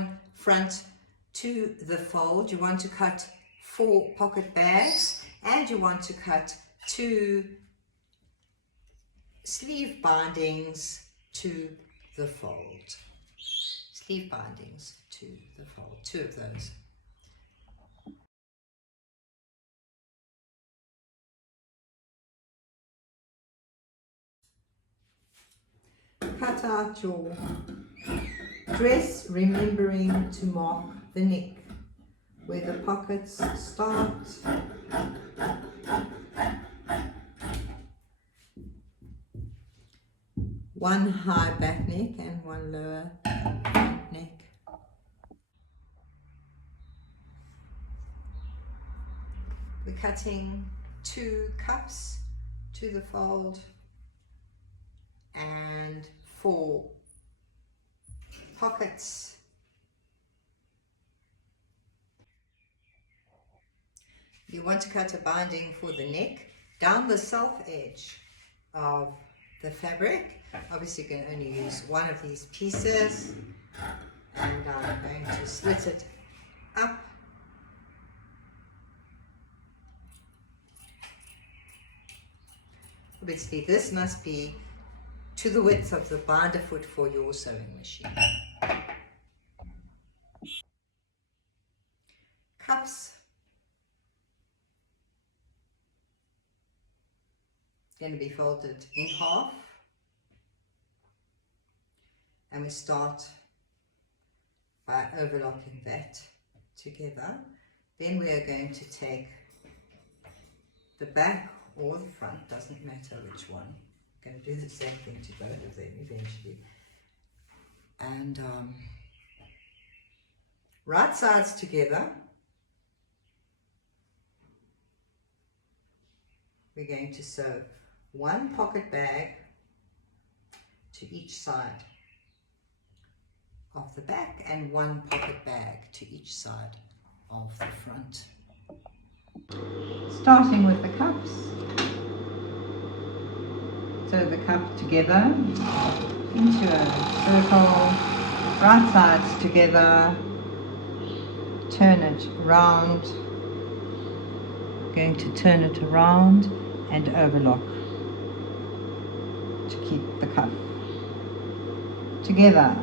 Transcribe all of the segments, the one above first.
one front to the fold. You want to cut 4 pocket bags, and you want to cut 2 sleeve bindings to the fold. Sleeve bindings to the fold, 2 of those. Cut out your dress, remembering to mark the neck where the pockets start. One high back neck and one lower front neck. We're cutting 2 cuffs to the fold and 4 pockets. You want to cut a binding for the neck down the self edge of the fabric. Obviously you can only use one of these pieces, and I'm going to slit it up. Obviously this must be to the width of the binder foot for your sewing machine. Cuffs. Going to be folded in half, and we start by overlocking that together. Then we are going to take the back or the front, doesn't matter which one. I'm going to do the same thing to both of them eventually, and right sides together. We're going to sew 1 pocket bag to each side of the back and 1 pocket bag to each side of the front. Starting with the cuffs. Sew the cuff together into a circle, right sides together, turn it round, going to turn it around and overlock to keep the cuff together.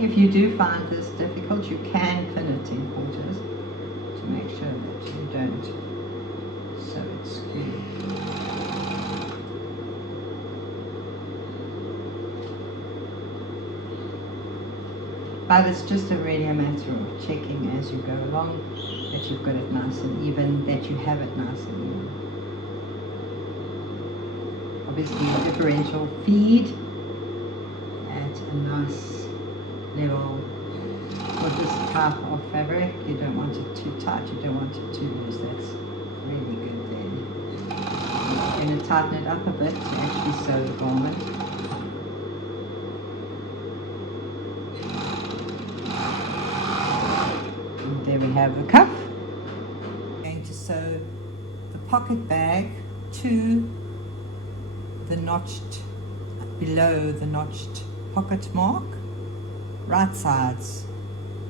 If you do find this difficult, you can pin it in quarters to make sure that you don't sew it screwed. But it's just really a matter of checking as you go along that you've got it nice and even, that you have it nice and even. Obviously a differential feed at a nice level. With this type of fabric, you don't want it too tight, you don't want it too loose. That's really good then. I'm going to tighten it up a bit to actually sew the garment. And there we have the cuff. I'm going to sew the pocket bag to the notched, below the notched pocket mark, right sides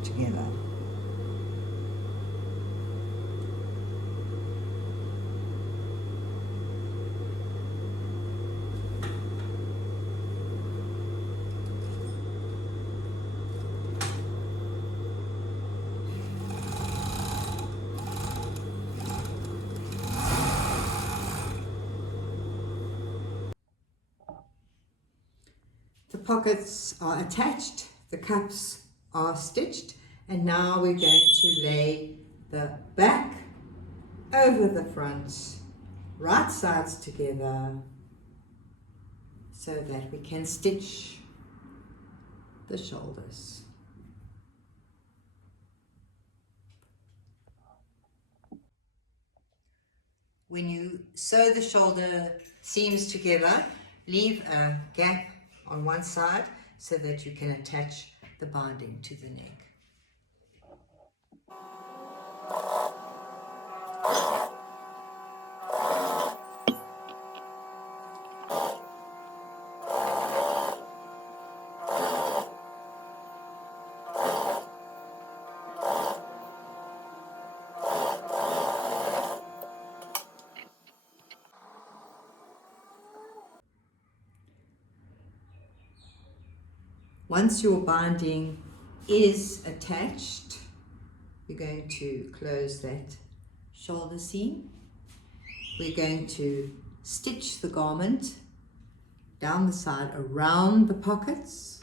together. The pockets are attached, the cuffs are stitched, and now we're going to lay the back over the front, right sides together, so that we can stitch the shoulders. When you sew the shoulder seams together, leave a gap on one side so that you can attach the binding to the neck. Once your binding is attached, you're going to close that shoulder seam. We're going to stitch the garment down the side, around the pockets,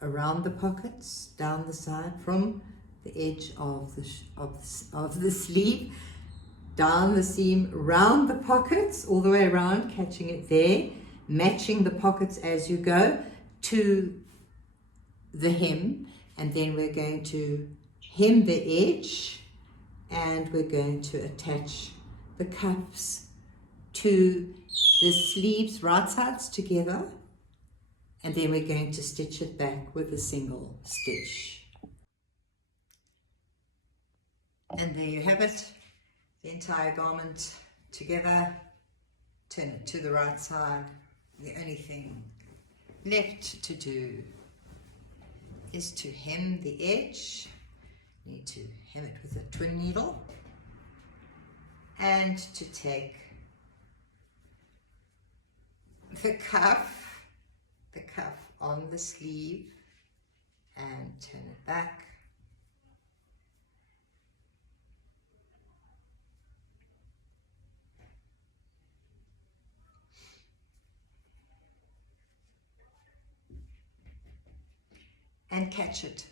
down the side from the edge of the sleeve, down the seam, round the pockets, all the way around, catching it there, matching the pockets as you go to the hem, and then we're going to hem the edge and we're going to attach the cuffs to the sleeves, right sides together, and then we're going to stitch it back with a single stitch. And there you have it, the entire garment together. Turn it to the right side. The only thing left to do is to hem the edge. You need to hem it with a twin needle, and to take the cuff on the sleeve and turn it back. And catch it.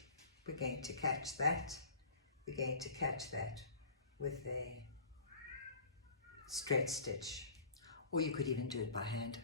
We're going to catch that. We're going to catch that with a straight stitch, or you could even do it by hand.